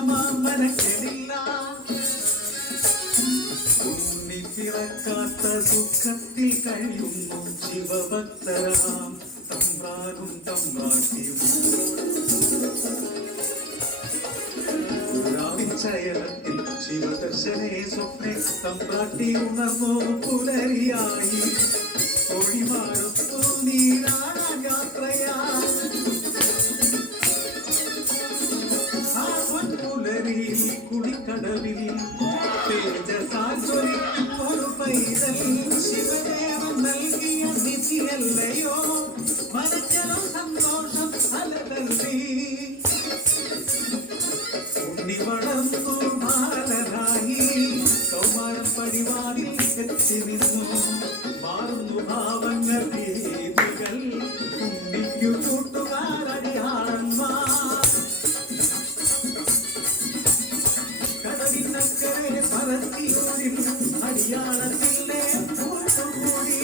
മനക്കെടില്ല ഉണ്ണി പിറക്കാത്ത ദുഃഖത്തിൽ കഴിയുന്നു ശിവഭക്തരാം തമ്പ്രാനും തമ്പ്രാട്ടിയും ചയനത്തിൽ ശിവദർശനേ സ്വപ്നെ തമ്പ്രാട്ടി ഉണർന്നോ പുലരിയായി ഒഴിമാറത്തു നീരായാത്രയാ പുലരിയിൽ കുളിക്കടവിൽ തേജസാചൊരിക്കും ഒരു പൈതൽ ശിവദേവൻ നൽകിയ നിധിയല്ലയോ മനസ്സിലും സന്തോഷം അലതല്ലി ഉണ്ണി വളർന്നു ബാലനായി കൗമാരം പടിവാതിൽ എത്തി നിന്നു മാറുന്നു ഭാവങ്ങൾ രീതികൾ ഉണ്ണിക്കു കൂട്ടുകാരടിയാളന്മാർ കടവിനക്കരെ പറത്തിയോരിൽ അടിയാളത്തിലെ കൂട്ടുകൂടി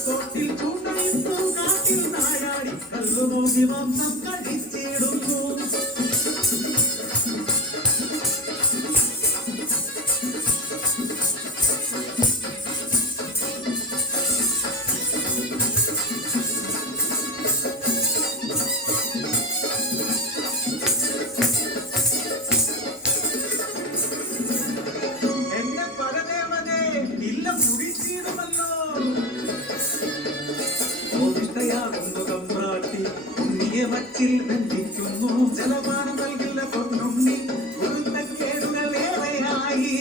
തോട്ടിൽ ചൂണ്ടയിട്ടു കാട്ടിൽ നായാടി കല്ലുമോകി മാംസം കടിച്ചിടുന്നു മച്ചിൽ ബന്ധിക്കുന്നു ജലപാനം നൽകില്ല പൊന്നുണ്ണി കുരുത്തക്കേടുകളേറെയായി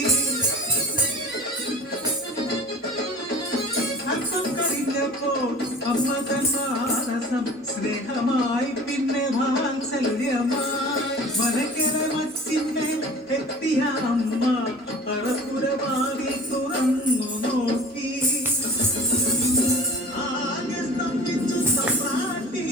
അർത്ഥം കഴിഞ്ഞപ്പോൾ അമ്മ തന്മാനസം സ്നേഹമായി പിന്നെ വാത്സല്യമായി മനക്കര മച്ചിന്മേ എത്തിയ അമ്മ അറപ്പുരവാതിൽ തുറന്നു നോക്കി ആകെ സ്തംഭിച്ചു സമ്രാട്ടി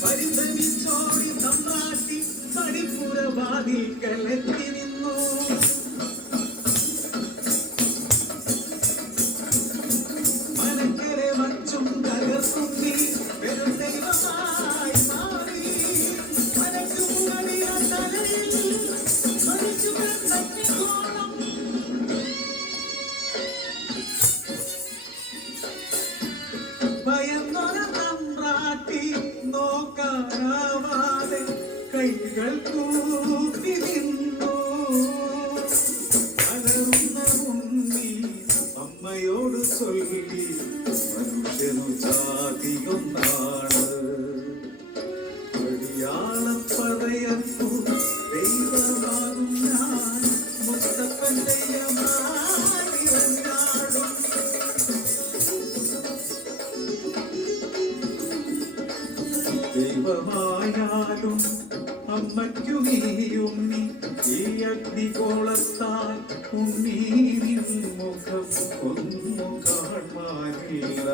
പരിഭ്രമിച്ചോടി തമ്പ്രാട്ടി പടിപ്പുരവാതിൽക്കലെത്തി നിന്നു മനക്കരെ മച്ചും തകർത്തുണ്ണി വെറും ദൈവമായി മാറി മനക്കു മുകളിയ തലയിൽ മരിച്ചു തട്ടിക്കോളം ഭയന്നൊര തമ്പ്രാട്ടി നോക്കാനാവാതെ കൈകൾ തൂക്കി നിന്നു അലറുന്ന ഉണ്ണി അമ്മയോട് ചൊല്ലി മനുഷ്യനു ജാതിയൊന്നാണ് അടിയാളപ്പറയത്തു ദൈവമാകും ഞാൻ മുത്തപ്പൻ ദൈവമായി വന്നാടും ദൈവമായാലും അമ്മയ്ക്കു നീ ഉണ്ണി ഈ അഗ്നികോളത്താൽ ഉണ്ണീ മുഖം ഒന്നു കാണാനില്ല